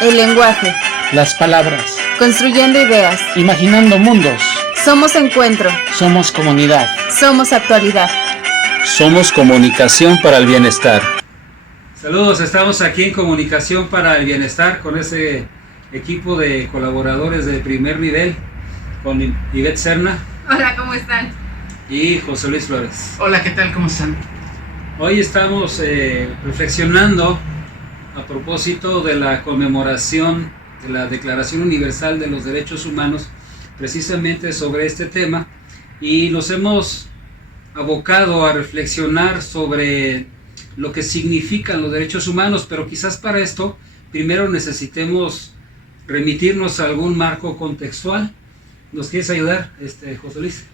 El lenguaje. Las palabras. Construyendo ideas. Imaginando mundos. Somos encuentro. Somos comunidad. Somos actualidad. Somos comunicación para el bienestar. Saludos, estamos aquí en Comunicación para el Bienestar con ese equipo de colaboradores de primer nivel, con Ivette Serna. Hola, ¿cómo están? Y José Luis Flores. Hola, ¿qué tal? ¿Cómo están? Hoy estamos reflexionando a propósito de la conmemoración de la Declaración Universal de los Derechos Humanos, precisamente sobre este tema, y nos hemos abocado a reflexionar sobre lo que significan los derechos humanos, pero quizás para esto primero necesitemos remitirnos a algún marco contextual. ¿Nos quieres ayudar, José Luis?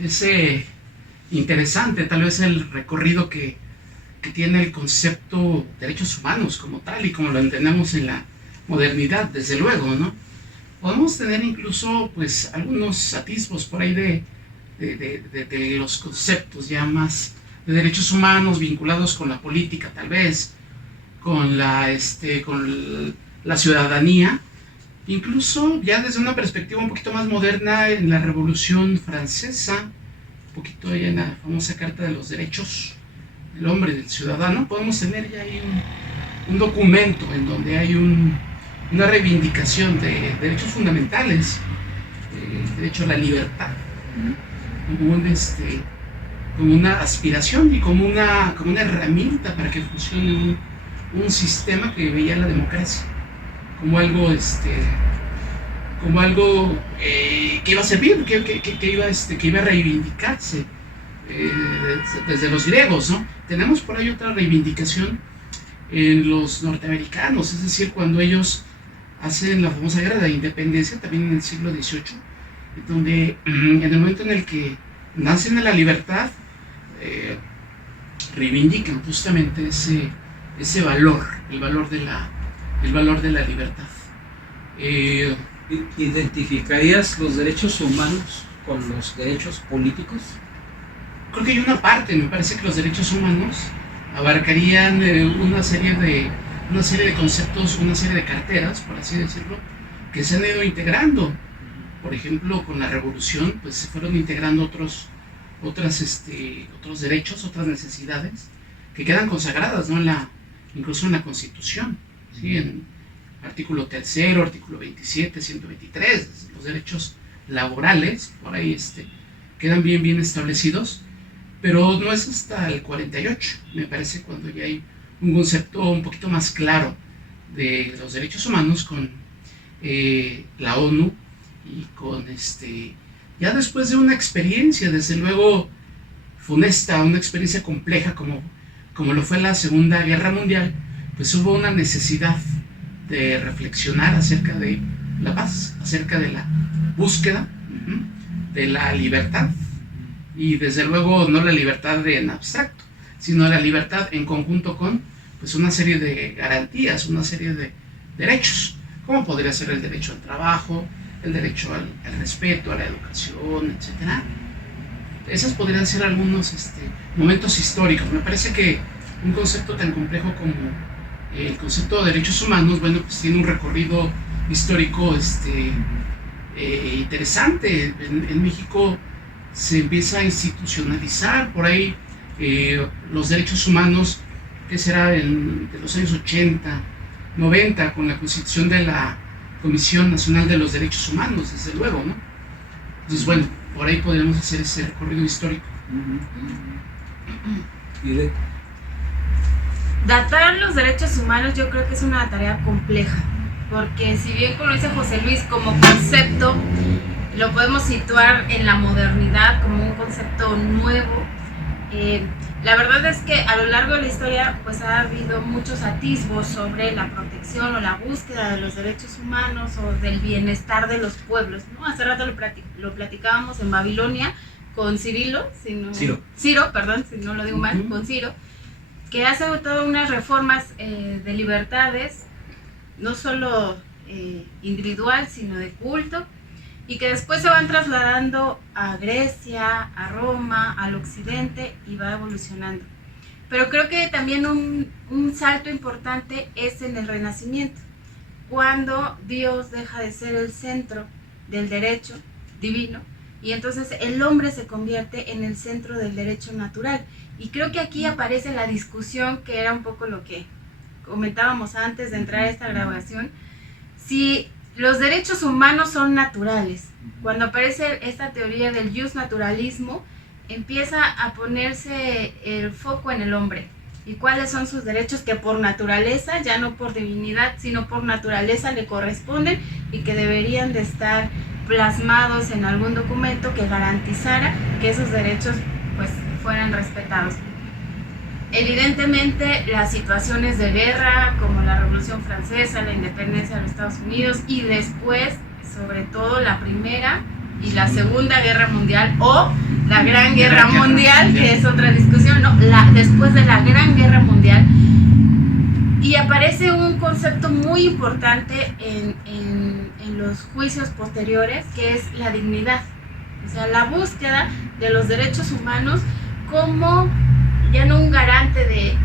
Es interesante tal vez el recorrido que tiene el concepto de derechos humanos como tal y como lo entendemos en la modernidad, desde luego, ¿no? Podemos tener incluso pues algunos atisbos por ahí de los conceptos ya más de derechos humanos vinculados con la política, tal vez con la ciudadanía, incluso ya desde una perspectiva un poquito más moderna en la Revolución Francesa, un poquito ya en la famosa Carta de los Derechos del Hombre y del Ciudadano. Podemos tener ya ahí un documento en donde hay una reivindicación de derechos fundamentales, el derecho a la libertad, como una aspiración y como una herramienta para que funcione un sistema que veía la democracia como algo que iba a servir, que iba a reivindicarse desde los griegos, ¿no? Tenemos por ahí otra reivindicación en los norteamericanos, es decir, cuando ellos hacen la famosa guerra de la independencia, también en el siglo XVIII, donde en el momento en el que nacen de la libertad, reivindican justamente ese valor, el valor de la libertad. ¿Identificarías los derechos humanos con los derechos políticos? Creo que hay una parte, me parece que los derechos humanos abarcarían una serie de conceptos, una serie de carteras, por así decirlo, que se han ido integrando. Por ejemplo, con la revolución, pues se fueron integrando otros derechos, otras necesidades que quedan consagradas, ¿no? Incluso en la Constitución, ¿sí? En artículo 3, artículo 27, 123, los derechos laborales, por ahí quedan bien establecidos, pero no es hasta el 48, me parece, cuando ya hay un concepto un poquito más claro de los derechos humanos con la ONU y con ya después de una experiencia, desde luego funesta, una experiencia compleja como lo fue la Segunda Guerra Mundial, pues hubo una necesidad de reflexionar acerca de la paz, acerca de la búsqueda de la libertad, y desde luego no la libertad en abstracto, sino la libertad en conjunto con pues una serie de garantías, una serie de derechos, como podría ser el derecho al trabajo, el derecho al respeto, a la educación, etc. Esos podrían ser algunos momentos históricos. Me parece que un concepto tan complejo como el concepto de derechos humanos, bueno, pues tiene un recorrido histórico interesante. En México se empieza a institucionalizar por ahí los derechos humanos, que será de los años 80, 90, con la constitución de la Comisión Nacional de los Derechos Humanos, desde luego, ¿no? Entonces, bueno, por ahí podríamos hacer ese recorrido histórico. Datar los derechos humanos yo creo que es una tarea compleja, porque si bien, como dice José Luis, como concepto lo podemos situar en la modernidad como un concepto nuevo, la verdad es que a lo largo de la historia pues ha habido muchos atisbos sobre la protección o la búsqueda de los derechos humanos o del bienestar de los pueblos, ¿no? Hace rato lo platicábamos en Babilonia con Ciro, perdón, si no lo digo mal, con Ciro, que hace todas unas reformas de libertades, no solo individual, sino de culto, y que después se van trasladando a Grecia, a Roma, al occidente, y va evolucionando. Pero creo que también un salto importante es en el Renacimiento. cuando Dios deja de ser el centro del derecho divino y entonces el hombre se convierte en el centro del derecho natural. Y creo que aquí aparece la discusión, que era un poco lo que comentábamos antes de entrar a esta grabación, si los derechos humanos son naturales. Cuando aparece esta teoría del justnaturalismo, empieza a ponerse el foco en el hombre y cuáles son sus derechos que por naturaleza, ya no por divinidad, sino por naturaleza le corresponden y que deberían de estar plasmados en algún documento que garantizara que esos derechos pues fueran respetados. Evidentemente las situaciones de guerra como la Revolución Francesa, la independencia de los Estados Unidos y después sobre todo la Primera y la Segunda Guerra Mundial o la Gran Guerra Mundial, que es otra discusión, ¿no? Después de la Gran Guerra Mundial, y aparece un concepto muy importante en los juicios posteriores, que es la dignidad, o sea, la búsqueda de los derechos humanos como ya no un garante de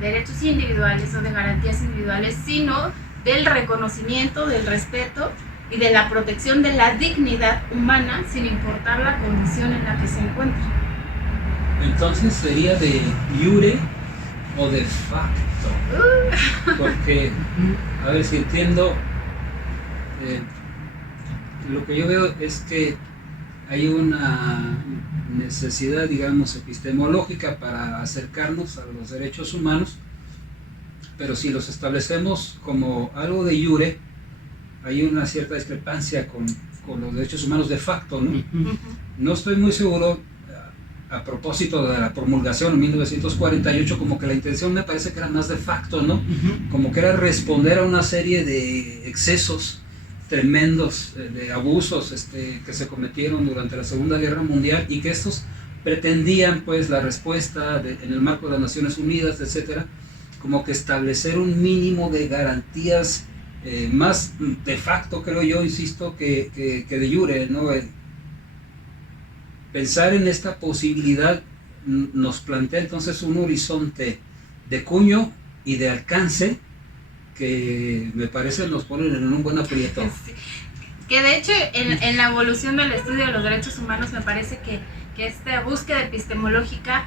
derechos individuales o de garantías individuales, sino del reconocimiento, del respeto y de la protección de la dignidad humana sin importar la condición en la que se encuentra. Entonces sería de iure o de facto, porque, a ver si entiendo, lo que yo veo es que hay una necesidad, digamos, epistemológica para acercarnos a los derechos humanos, pero si los establecemos como algo de iure, hay una cierta discrepancia con los derechos humanos de facto, ¿no? No estoy muy seguro, a propósito de la promulgación en 1948, como que la intención me parece que era más de facto, ¿no? Como que era responder a una serie de excesos tremendos, de abusos que se cometieron durante la Segunda Guerra Mundial y que estos pretendían, pues, la respuesta en el marco de las Naciones Unidas, etcétera, como que establecer un mínimo de garantías más de facto, creo yo, insisto, que de jure, ¿no? Pensar en esta posibilidad nos plantea entonces un horizonte de cuño y de alcance que me parece nos ponen en un buen aprieto. Sí. Que de hecho en la evolución del estudio de los derechos humanos me parece que esta búsqueda epistemológica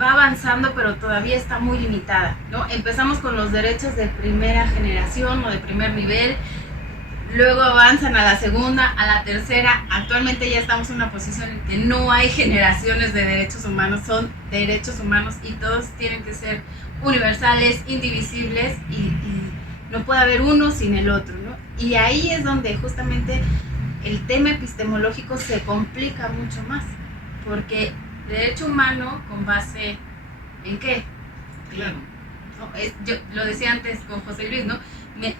va avanzando, pero todavía está muy limitada, ¿no? Empezamos con los derechos de primera generación o de primer nivel, luego avanzan a la segunda, a la tercera. Actualmente ya estamos en una posición en que no hay generaciones de derechos humanos, son derechos humanos y todos tienen que ser universales, indivisibles y no puede haber uno sin el otro, ¿no? Y ahí es donde justamente el tema epistemológico se complica mucho más, porque derecho humano con base en qué. Claro. No, yo lo decía antes con José Luis, ¿no?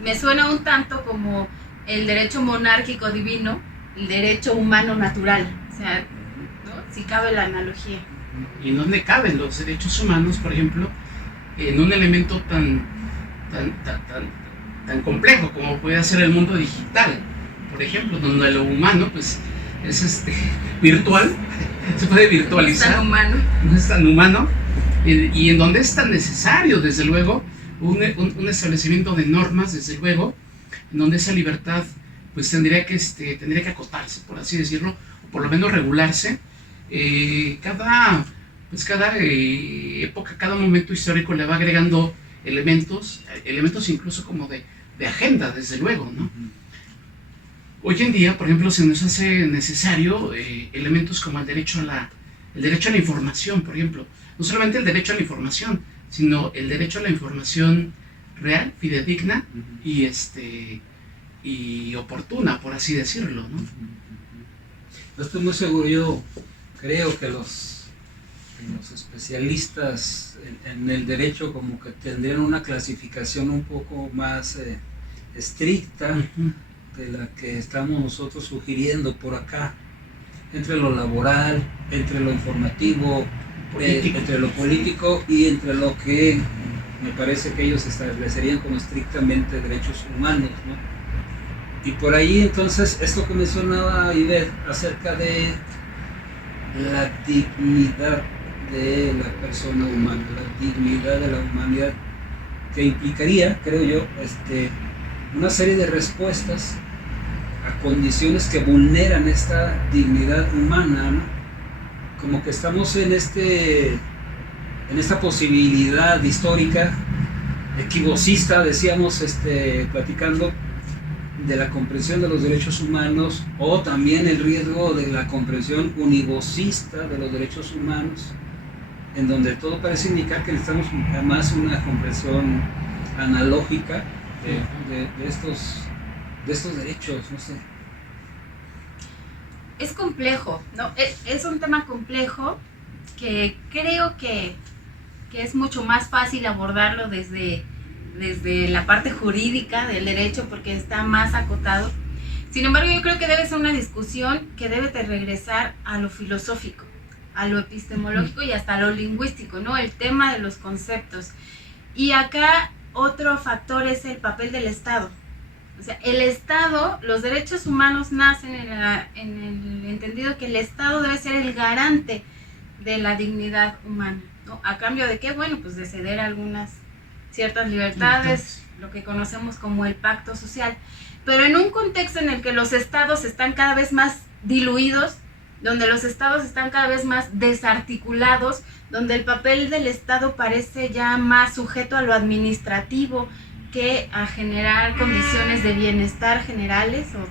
Me suena un tanto como el derecho monárquico divino, el derecho humano natural, o sea, ¿no? Si cabe la analogía. ¿Y en dónde caben los derechos humanos, por ejemplo, en un elemento tan complejo como puede ser el mundo digital, por ejemplo, donde lo humano pues es virtual, se puede virtualizar, No es tan humano, y en donde es tan necesario, desde luego, un establecimiento de normas, desde luego, en donde esa libertad pues tendría que acotarse, por así decirlo, o por lo menos regularse. Cada época, cada momento histórico le va agregando elementos incluso como de agenda, desde luego, ¿no? Hoy en día, por ejemplo, se nos hace necesario elementos como el derecho a la información, por ejemplo. No solamente el derecho a la información, sino el derecho a la información real, fidedigna y oportuna, por así decirlo, ¿no? No estoy muy seguro, yo creo que los especialistas en el derecho como que tendrían una clasificación un poco más estricta de la que estamos nosotros sugiriendo por acá, entre lo laboral, entre lo informativo, entre lo político y entre lo que me parece que ellos establecerían como estrictamente derechos humanos, ¿no? Y por ahí entonces esto que mencionaba Ivette acerca de la dignidad de la persona humana, la dignidad de la humanidad, que implicaría, creo yo, una serie de respuestas a condiciones que vulneran esta dignidad humana, ¿no? Como que estamos en esta posibilidad histórica equivocista, decíamos, platicando de la comprensión de los derechos humanos, o también el riesgo de la comprensión univocista de los derechos humanos, en donde todo parece indicar que necesitamos más una comprensión analógica de estos derechos, no sé. Es complejo, ¿no? Es un tema complejo que creo que es mucho más fácil abordarlo desde la parte jurídica del derecho, porque está más acotado. Sin embargo, yo creo que debe ser una discusión que debe de regresar a lo filosófico, a lo epistemológico y hasta a lo lingüístico, ¿no? El tema de los conceptos. Y acá otro factor es el papel del Estado. O sea, el Estado, los derechos humanos nacen en el entendido que el Estado debe ser el garante de la dignidad humana, ¿no? ¿A cambio de qué? Bueno, pues de ceder algunas ciertas libertades, lo que conocemos como el pacto social. Pero en un contexto en el que los estados están cada vez más diluidos, donde los estados están cada vez más desarticulados, donde el papel del Estado parece ya más sujeto a lo administrativo que a generar condiciones de bienestar generales, o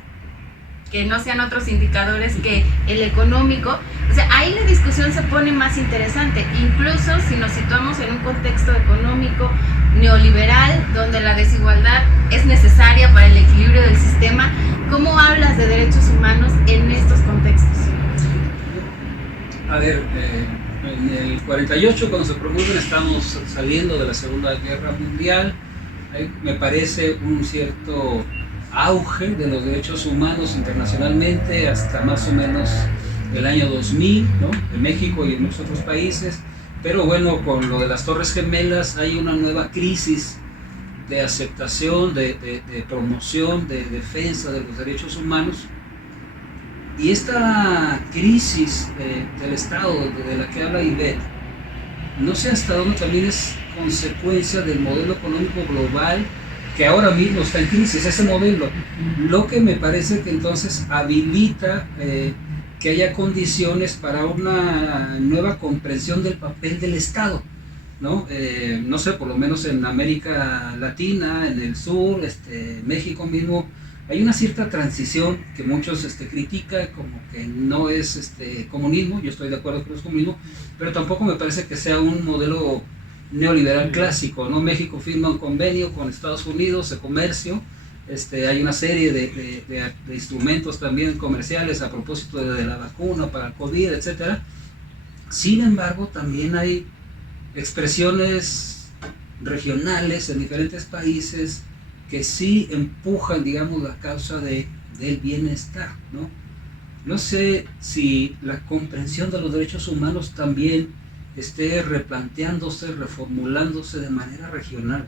que no sean otros indicadores que el económico. O sea, ahí la discusión se pone más interesante, incluso si nos situamos en un contexto económico neoliberal, donde la desigualdad es necesaria para el equilibrio del sistema. ¿Cómo hablas de derechos humanos en estos contextos? A ver, en el 48, cuando se promulgan, estamos saliendo de la Segunda Guerra Mundial. Me parece un cierto auge de los derechos humanos internacionalmente hasta más o menos el año 2000, ¿no? En México y en muchos otros países. Pero bueno, con lo de las Torres Gemelas hay una nueva crisis de aceptación, de promoción, de defensa de los derechos humanos. Y esta crisis del Estado, de la que habla Ivette, no sé hasta dónde también es consecuencia del modelo económico global que ahora mismo está en crisis, ese modelo. Lo que me parece que entonces habilita que haya condiciones para una nueva comprensión del papel del Estado, ¿no? No sé, por lo menos en América Latina, en el sur, México mismo, hay una cierta transición que muchos critican como que no es comunismo. Yo estoy de acuerdo que no es comunismo, pero tampoco me parece que sea un modelo neoliberal clásico, ¿no? México firma un convenio con Estados Unidos de comercio, hay una serie de instrumentos también comerciales a propósito de la vacuna para el COVID, etc. Sin embargo, también hay expresiones regionales en diferentes países que sí empujan, digamos, la causa del bienestar, ¿no? No sé si la comprensión de los derechos humanos también esté replanteándose, reformulándose de manera regional.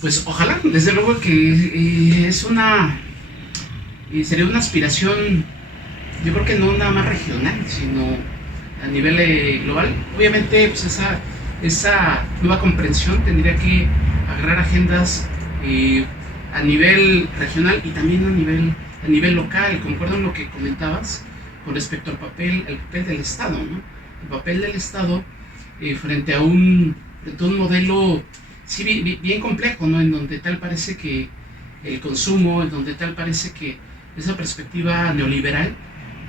Pues ojalá, desde luego que sería una aspiración, yo creo que no nada más regional, sino a nivel global. Obviamente, pues esa nueva comprensión tendría que agarrar agendas a nivel regional y también a nivel local. Concuerdo en lo que comentabas con respecto al papel del Estado, ¿no? El papel del Estado frente a un modelo sí, bien complejo, ¿no? En donde tal parece que el consumo, en donde tal parece que esa perspectiva neoliberal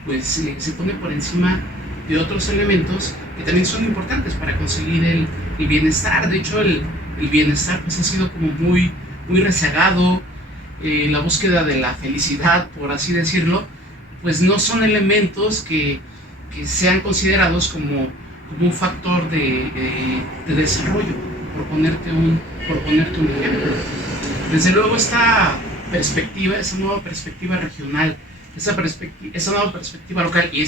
pues se pone por encima de otros elementos que también son importantes para conseguir el bienestar. De hecho, el bienestar pues ha sido como muy rezagado. La búsqueda de la felicidad, por así decirlo, pues no son elementos que sean considerados como un factor de desarrollo, por ponerte un ejemplo. Desde luego esta perspectiva, esa nueva perspectiva regional, esa nueva perspectiva local y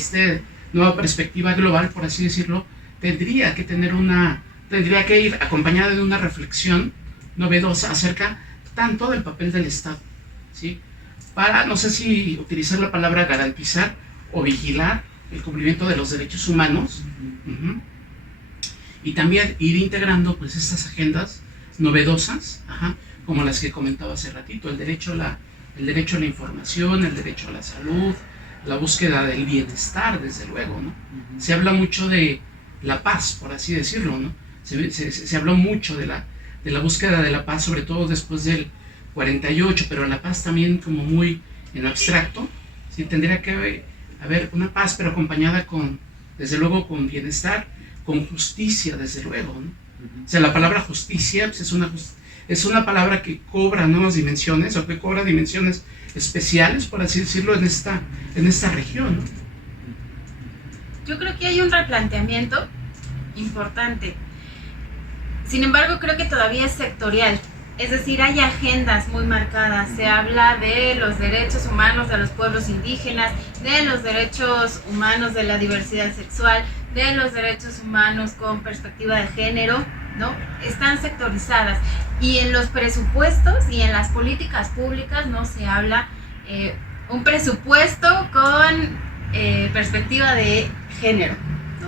nueva perspectiva global, por así decirlo, tendría que ir acompañada de una reflexión novedosa acerca tanto del papel del Estado, ¿sí? Para, no sé si utilizar la palabra garantizar o vigilar el cumplimiento de los derechos humanos, y también ir integrando pues estas agendas novedosas, como las que comentaba hace ratito, el derecho a la información, el derecho a la salud, la búsqueda del bienestar, desde luego, ¿no? Se habla mucho de la paz, por así decirlo, ¿no? Se habló mucho de la búsqueda de la paz, sobre todo después del 48, pero la paz también como muy en abstracto. Sí, tendría que haber una paz, pero acompañada desde luego, con bienestar, con justicia, desde luego, ¿no? O sea, la palabra justicia pues, es una palabra que cobra nuevas dimensiones, o que cobra dimensiones especiales, por así decirlo, en esta región, ¿no? Yo creo que hay un replanteamiento importante. Sin embargo, creo que todavía es sectorial. Es decir, hay agendas muy marcadas. Se habla de los derechos humanos de los pueblos indígenas, de los derechos humanos de la diversidad sexual, de los derechos humanos con perspectiva de género, ¿no? Están sectorizadas. Y en los presupuestos y en las políticas públicas no se habla un presupuesto con perspectiva de género, ¿no?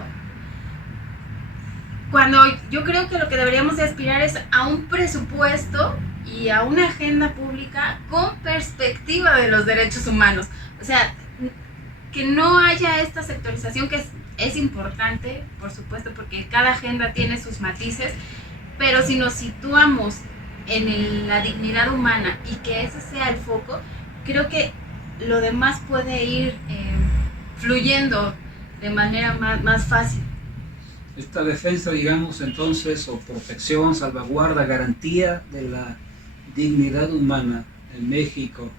Cuando yo creo que lo que deberíamos de aspirar es a un presupuesto y a una agenda pública con perspectiva de los derechos humanos. O sea, que no haya esta sectorización, que es importante, por supuesto, porque cada agenda tiene sus matices, pero si nos situamos en la dignidad humana y que ese sea el foco, creo que lo demás puede ir fluyendo de manera más fácil. Esta defensa, digamos, entonces, o protección, salvaguarda, garantía de la dignidad humana en México,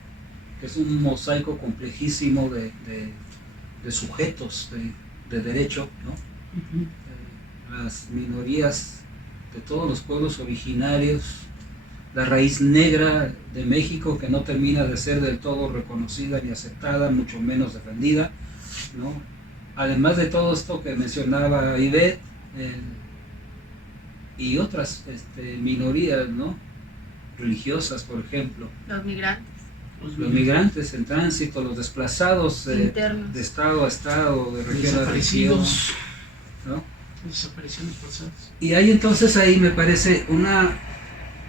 que es un mosaico complejísimo de sujetos de derecho, ¿no? Las minorías de todos los pueblos originarios, la raíz negra de México, que no termina de ser del todo reconocida ni aceptada, mucho menos defendida, ¿no? Además de todo esto que mencionaba Ivette, y otras minorías, ¿no? Religiosas, por ejemplo. Los migrantes. Los migrantes en tránsito, los desplazados internos, de estado a estado, de región a región, ¿no? Desapariciones forzadas. Y hay entonces ahí, me parece, una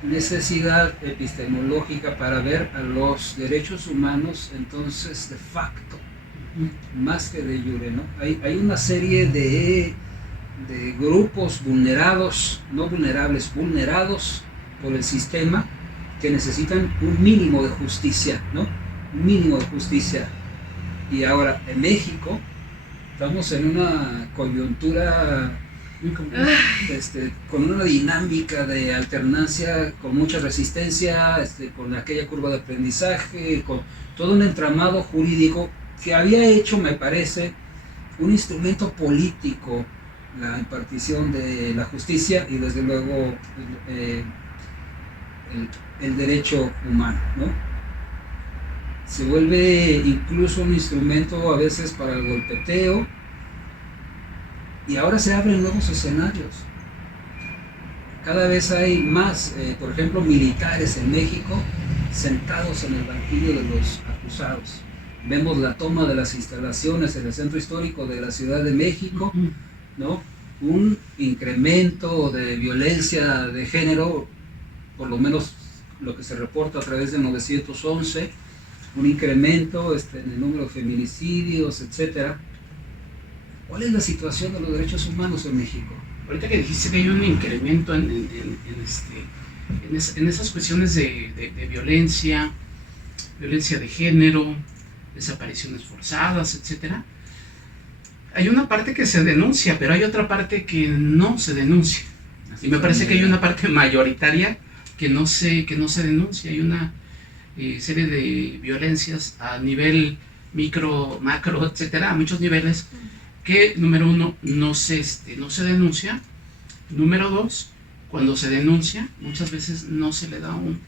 necesidad epistemológica para ver a los derechos humanos entonces de facto, más que de jure, ¿no? Hay una serie de grupos vulnerados, no vulnerables, vulnerados por el sistema, que necesitan un mínimo de justicia, ¿no? Un mínimo de justicia. Y ahora, en México, estamos en una coyuntura con una dinámica de alternancia, con mucha resistencia, con aquella curva de aprendizaje, con todo un entramado jurídico que había hecho, me parece, un instrumento político, la impartición de la justicia y desde luego el derecho humano, ¿no? Se vuelve incluso un instrumento a veces para el golpeteo, y ahora se abren nuevos escenarios. Cada vez hay más, por ejemplo, militares en México sentados en el banquillo de los acusados. Vemos la toma de las instalaciones en el centro histórico de la Ciudad de México, ¿no? Un incremento de violencia de género, por lo menos lo que se reporta a través de 911, un incremento en el número de feminicidios, etcétera. ¿Cuál es la situación de los derechos humanos en México? Ahorita que dijiste que hay un incremento en esas cuestiones de violencia de género, desapariciones forzadas, etcétera, hay una parte que se denuncia, pero hay otra parte que no se denuncia. Y me parece que hay una parte mayoritaria que no se denuncia. Hay una serie de violencias a nivel micro, macro, etcétera, a muchos niveles, que, número uno, no se denuncia. Número dos, cuando se denuncia, muchas veces no se le da un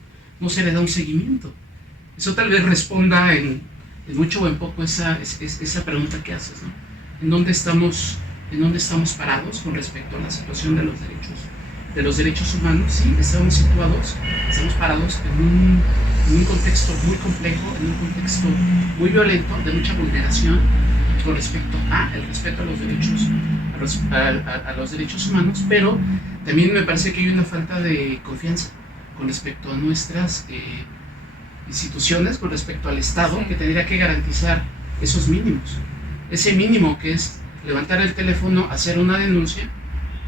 seguimiento. Eso tal vez responda en mucho o en poco esa pregunta que haces, ¿no? ¿En dónde estamos parados con respecto a la situación de los derechos humanos? Sí, estamos parados en un contexto muy complejo, en un contexto muy violento, de mucha vulneración con respecto al respeto a los derechos humanos, pero también me parece que hay una falta de confianza con respecto a nuestras instituciones, con respecto al Estado, Sí. que tendría que garantizar esos mínimos. Ese mínimo que es levantar el teléfono, hacer una denuncia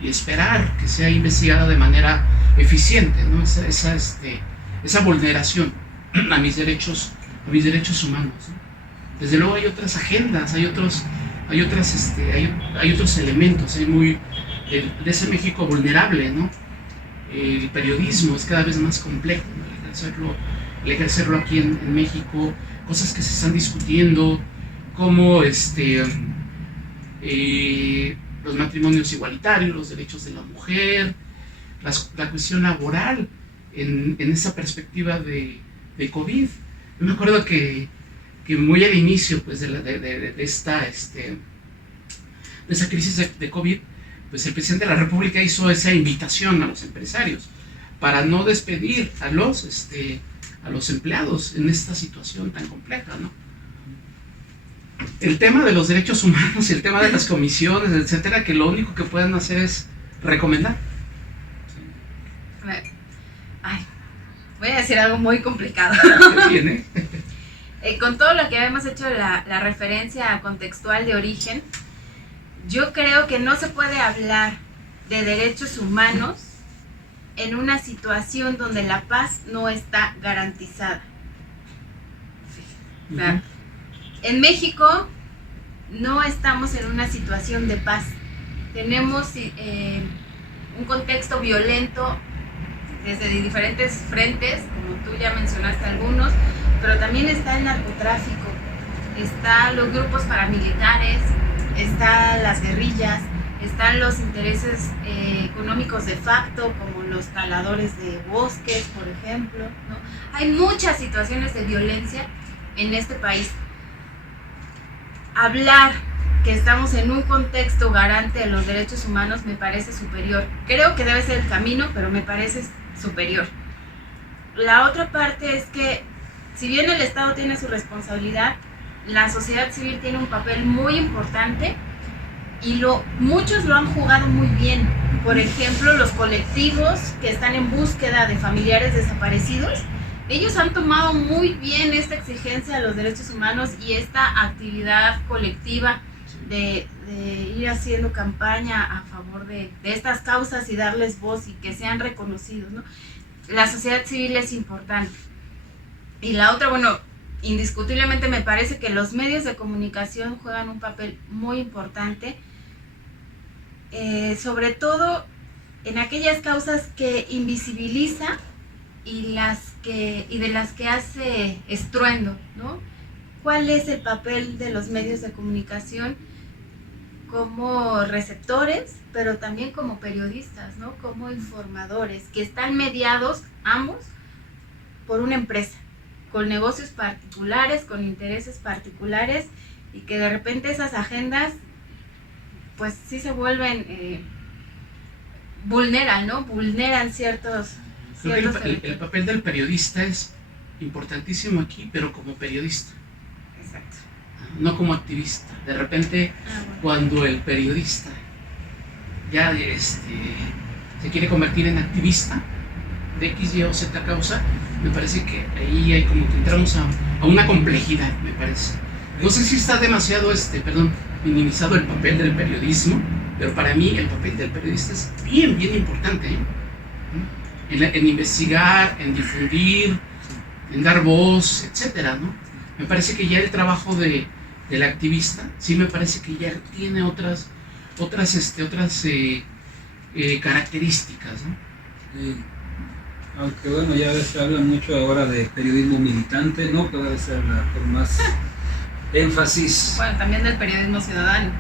y esperar que sea investigada de manera eficiente, ¿no? Esa vulneración a mis derechos humanos, ¿no? Desde luego hay otras agendas, hay otros elementos, de ese México vulnerable, ¿no? El periodismo es cada vez más complejo, ¿no? El ejercerlo aquí en México, cosas que se están discutiendo, como los matrimonios igualitarios, los derechos de la mujer, la cuestión laboral en esa perspectiva de COVID. Yo me acuerdo que muy al inicio pues, de esa crisis de COVID, pues el presidente de la República hizo esa invitación a los empresarios para no despedir a los empleados en esta situación tan compleja, ¿no? El tema de los derechos humanos y el tema de las comisiones, etcétera, que lo único que pueden hacer es recomendar. Ay, voy a decir algo muy complicado. Bien, Con todo lo que hemos hecho la referencia contextual de origen, yo creo que no se puede hablar de derechos humanos en una situación donde la paz no está garantizada. O sea, en México no estamos en una situación de paz. Tenemos un contexto violento desde diferentes frentes, como tú ya mencionaste algunos, pero también está el narcotráfico, están los grupos paramilitares, están las guerrillas, están los intereses económicos de facto, como los taladores de bosques, por ejemplo, ¿no? Hay muchas situaciones de violencia en este país. Hablar que estamos en un contexto garante de los derechos humanos me parece superior. Creo que debe ser el camino, pero me parece superior. La otra parte es que, si bien el Estado tiene su responsabilidad, la sociedad civil tiene un papel muy importante y muchos lo han jugado muy bien. Por ejemplo, los colectivos que están en búsqueda de familiares desaparecidos, ellos han tomado muy bien esta exigencia de los derechos humanos y esta actividad colectiva de ir haciendo campaña a favor de estas causas y darles voz y que sean reconocidos, ¿no? La sociedad civil es importante. Y la otra, bueno, indiscutiblemente me parece que los medios de comunicación juegan un papel muy importante, sobre todo en aquellas causas que invisibiliza y de las que hace estruendo, ¿no? ¿Cuál es el papel de los medios de comunicación como receptores, pero también como periodistas, ¿no? Como informadores, que están mediados ambos por una empresa, con negocios particulares, con intereses particulares, y que de repente esas agendas pues sí se vuelven vulneran ciertos Creo que el papel del periodista es importantísimo aquí, pero como periodista, Exacto. no como activista. De repente, Bueno. cuando el periodista ya se quiere convertir en activista de X, Y o Z causa, me parece que ahí hay como que entramos a una complejidad, me parece. No sé si está demasiado minimizado el papel del periodismo, pero para mí el papel del periodista es bien importante, ¿eh? En investigar, en difundir, en dar voz, etcétera, ¿no? Me parece que ya el trabajo del activista, sí me parece que ya tiene otras características, ¿no? Sí. Aunque bueno, ya se habla mucho ahora de periodismo militante, ¿no? Que debe ser con más énfasis. Bueno, también del periodismo ciudadano.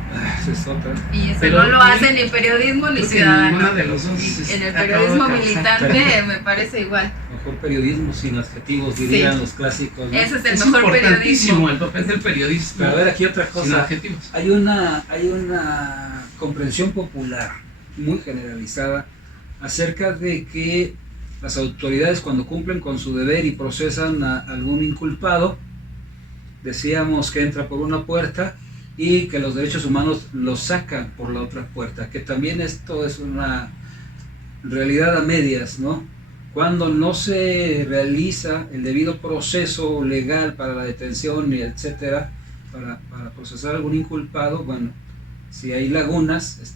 Esa es otra. Y eso Pero no lo hace ni periodismo ni creo que ciudadano. ninguna de los dos Y en el acaba de periodismo causar. militante me parece igual. Mejor periodismo sin adjetivos, dirían los clásicos, ¿no? Ese es el Es mejor importantísimo periodismo. el papel del periodismo. Pero a ver, aquí otra Sin cosa. adjetivos. Hay una comprensión popular muy generalizada acerca de que las autoridades, cuando cumplen con su deber y procesan a algún inculpado, decíamos que entra por una puerta y que los derechos humanos los sacan por la otra puerta, que también esto es una realidad a medias, ¿no? cuando no se realiza el debido proceso legal para la detención y etcétera, para procesar algún inculpado, bueno, si hay lagunas,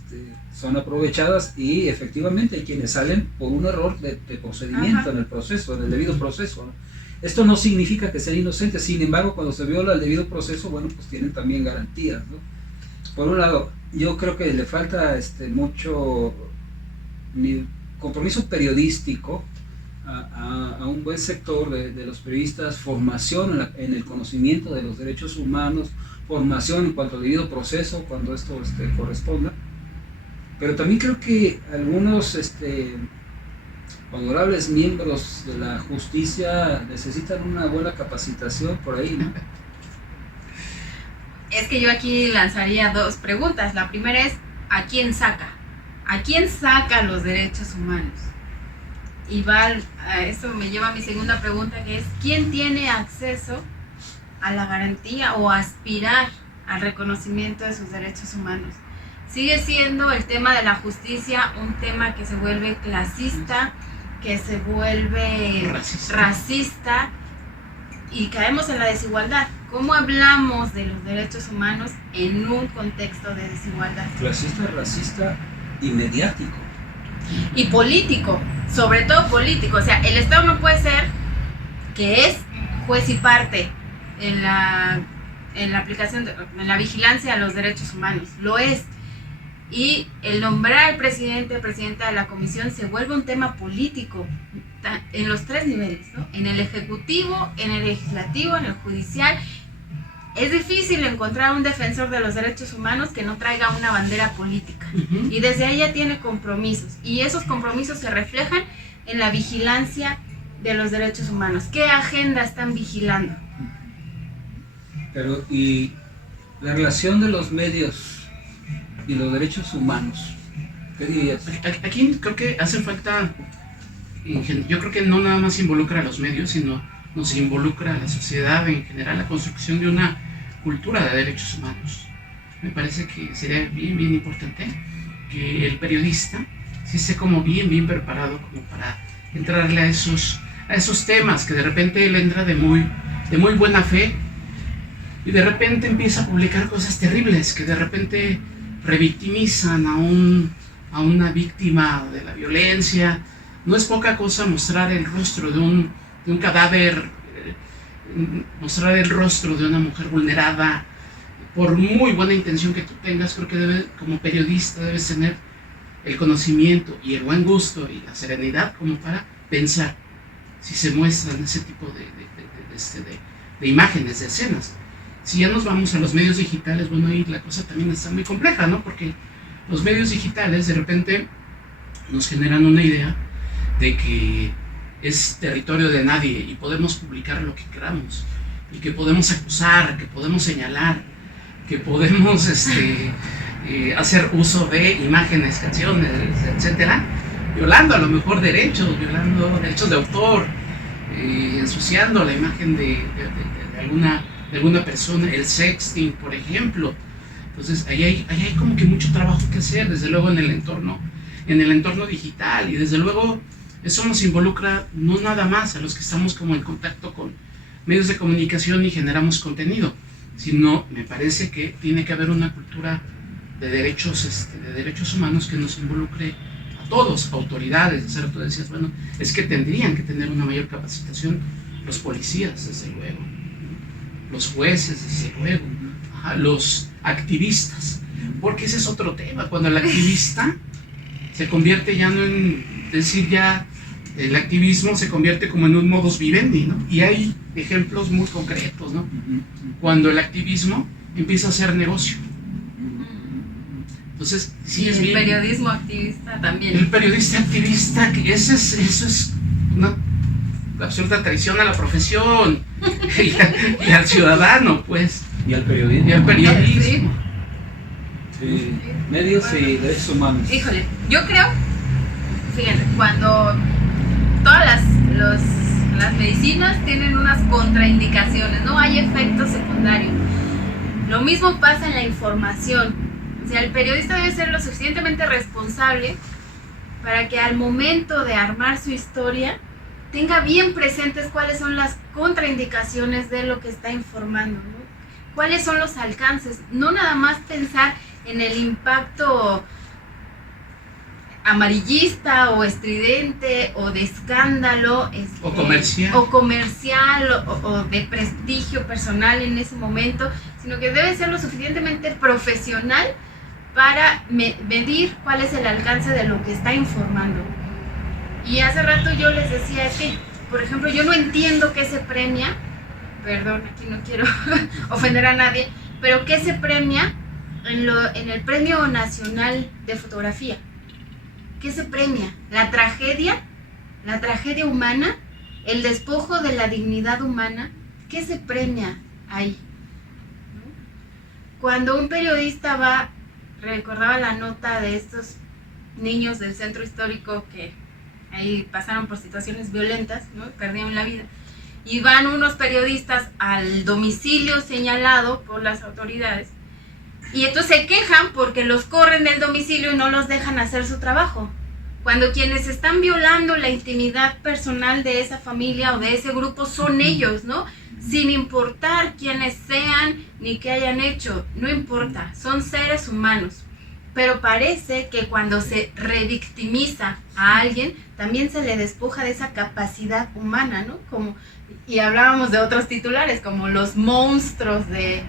son aprovechadas y efectivamente hay quienes salen por un error de procedimiento en el proceso, en el debido proceso, ¿no? Esto no significa que sean inocentes, sin embargo, cuando se viola el debido proceso, bueno, pues tienen también garantías, ¿no? Por un lado, yo creo que le falta mucho compromiso periodístico a un buen sector de los periodistas, formación en el conocimiento de los derechos humanos, formación en cuanto al debido proceso, cuando esto corresponda. Pero también creo que algunos honorables miembros de la justicia necesitan una buena capacitación por ahí, ¿no? Es que yo aquí lanzaría dos preguntas. La primera es, ¿a quién saca? ¿A quién saca los derechos humanos? Y eso me lleva a mi segunda pregunta, que es, ¿quién tiene acceso a la garantía o aspirar al reconocimiento de sus derechos humanos? Sigue siendo el tema de la justicia un tema que se vuelve clasista, que se vuelve racista y caemos en la desigualdad. ¿Cómo hablamos de los derechos humanos en un contexto de desigualdad? Clasista, racista y mediático. Y político, sobre todo político. O sea, el Estado no puede ser que es juez y parte en la aplicación, en la vigilancia a los derechos humanos. Lo es. Y el nombrar al presidenta de la comisión se vuelve un tema político en los tres niveles, ¿no? En el ejecutivo, en el legislativo, en el judicial. Es difícil encontrar un defensor de los derechos humanos que no traiga una bandera política. Y desde ahí ya tiene compromisos. Y esos compromisos se reflejan en la vigilancia de los derechos humanos. ¿Qué agenda están vigilando? Pero, ¿y la relación de los medios y los derechos humanos? ¿Qué dirías? Aquí creo que hace falta, yo creo que no nada más involucra a los medios, sino nos involucra a la sociedad en general, la construcción de una cultura de derechos humanos. Me parece que sería bien importante que el periodista sí esté como bien preparado como para entrarle a esos temas, que de repente él entra de muy buena fe y de repente empieza a publicar cosas terribles, que de repente revictimizan a una víctima de la violencia. No es poca cosa mostrar el rostro de un cadáver, mostrar el rostro de una mujer vulnerada. Por muy buena intención que tú tengas, creo que como periodista debes tener el conocimiento y el buen gusto y la serenidad como para pensar si se muestran ese tipo de imágenes, de escenas. Si ya nos vamos a los medios digitales, bueno, ahí la cosa también está muy compleja, ¿no? Porque los medios digitales de repente nos generan una idea de que es territorio de nadie y podemos publicar lo que queramos y que podemos acusar, que podemos señalar, que podemos hacer uso de imágenes, canciones, etcétera, violando a lo mejor violando derechos de autor, ensuciando la imagen de alguna persona, el sexting, por ejemplo. Entonces ahí hay como que mucho trabajo que hacer, desde luego en el entorno digital, y desde luego eso nos involucra no nada más a los que estamos como en contacto con medios de comunicación y generamos contenido, sino me parece que tiene que haber una cultura de derechos humanos que nos involucre a todos, autoridades. Hace rato decías, bueno, es que tendrían que tener una mayor capacitación los policías, desde luego, los jueces, desde luego, los activistas, porque ese es otro tema. Cuando el activista se convierte ya no en decir, ya el activismo se convierte como en un modus vivendi, ¿no? Y hay ejemplos muy concretos, ¿no? Cuando el activismo empieza a ser negocio. Entonces, sí, es bien. El periodismo activista también. El periodista activista, que eso es una absoluta traición a la profesión y al ciudadano, pues. Y al periodismo. Y al periodismo. Sí. Medios y derechos humanos. Híjole, yo creo, fíjense, cuando todas las medicinas tienen unas contraindicaciones, no hay efecto secundario. Lo mismo pasa en la información. O sea, el periodista debe ser lo suficientemente responsable para que al momento de armar su historia tenga bien presentes cuáles son las contraindicaciones de lo que está informando, ¿no? Cuáles son los alcances, no nada más pensar en el impacto amarillista o estridente o de escándalo O comercial. o de prestigio personal en ese momento, sino que debe ser lo suficientemente profesional para medir cuál es el alcance de lo que está informando. Y hace rato yo les decía, es que, por ejemplo, yo no entiendo qué se premia, perdón, aquí no quiero ofender a nadie, pero qué se premia en el Premio Nacional de Fotografía. ¿Qué se premia? ¿La tragedia humana? ¿El despojo de la dignidad humana? ¿Qué se premia ahí? ¿No? Cuando un periodista recordaba la nota de estos niños del centro histórico que ahí pasaron por situaciones violentas, ¿no? Perdieron la vida, y van unos periodistas al domicilio señalado por las autoridades, y entonces se quejan porque los corren del domicilio y no los dejan hacer su trabajo, cuando quienes están violando la intimidad personal de esa familia o de ese grupo son ellos, ¿no? Sin importar quiénes sean ni qué hayan hecho, no importa, son seres humanos. Pero parece que cuando se revictimiza a alguien, también se le despoja de esa capacidad humana, ¿no? Y hablábamos de otros titulares, como los monstruos de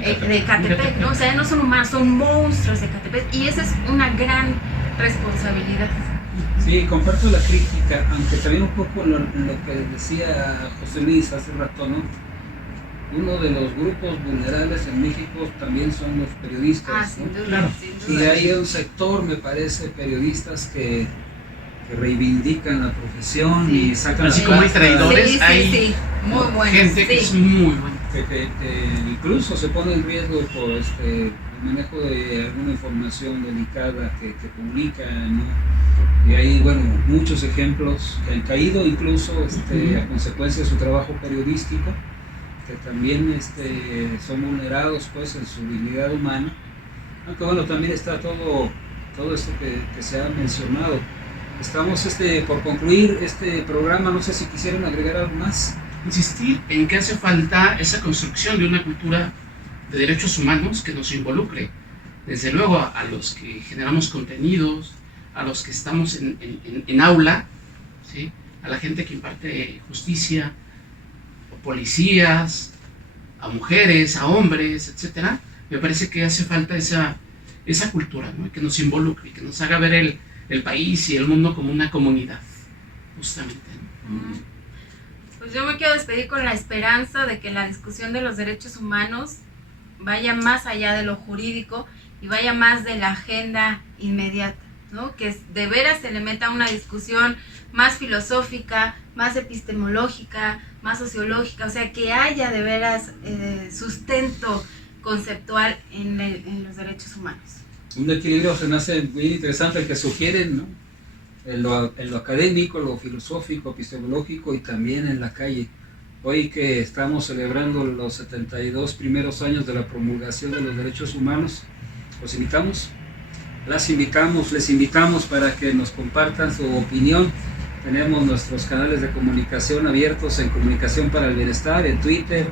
Ecatepec, ¿no? O sea, no son humanos, son monstruos de Ecatepec, y esa es una gran responsabilidad. Sí, comparto la crítica, aunque también un poco en lo que decía José Luis hace rato, ¿no? Uno de los grupos vulnerables en México también son los periodistas, Sin ¿no? duda, Claro. sin duda. Y hay un sector, me parece, periodistas que reivindican la profesión Sí. y sacan Así la como hay casta, traidores, Sí, hay sí, muy bueno. gente que sí. es muy buena. que incluso se pone en riesgo por el manejo de alguna información delicada que publican, ¿no? Y hay, bueno, muchos ejemplos que han caído incluso a consecuencia de su trabajo periodístico, que también son vulnerados pues en su dignidad humana, aunque bueno, también está todo esto que se ha mencionado. Estamos por concluir este programa, no sé si quisieran agregar algo más. Insistir en que hace falta esa construcción de una cultura de derechos humanos que nos involucre, desde luego a los que generamos contenidos, a los que estamos en aula, ¿sí? A la gente que imparte justicia, o policías, a mujeres, a hombres, etcétera. Me parece que hace falta esa cultura, ¿no? Que nos involucre, que nos haga ver el país y el mundo como una comunidad, justamente, ¿no? Pues yo me quiero despedir con la esperanza de que la discusión de los derechos humanos vaya más allá de lo jurídico y vaya más de la agenda inmediata, ¿no? Que de veras se le meta una discusión más filosófica, más epistemológica, más sociológica, o sea, que haya de veras sustento conceptual en los derechos humanos. Un equilibrio se me hace muy interesante el que sugieren, ¿no? En lo académico, lo filosófico, epistemológico y también en la calle. Hoy que estamos celebrando los 72 primeros años de la promulgación de los derechos humanos, les invitamos para que nos compartan su opinión. Tenemos nuestros canales de comunicación abiertos en Comunicación para el Bienestar, en Twitter,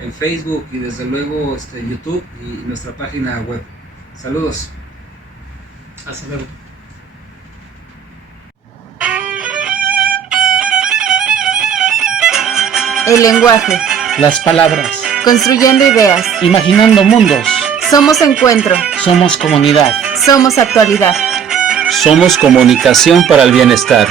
en Facebook y desde luego en YouTube y nuestra página web. Saludos. Hasta luego. El lenguaje. Las palabras. Construyendo ideas. Imaginando mundos. Somos encuentro. Somos comunidad. Somos actualidad. Somos comunicación para el bienestar.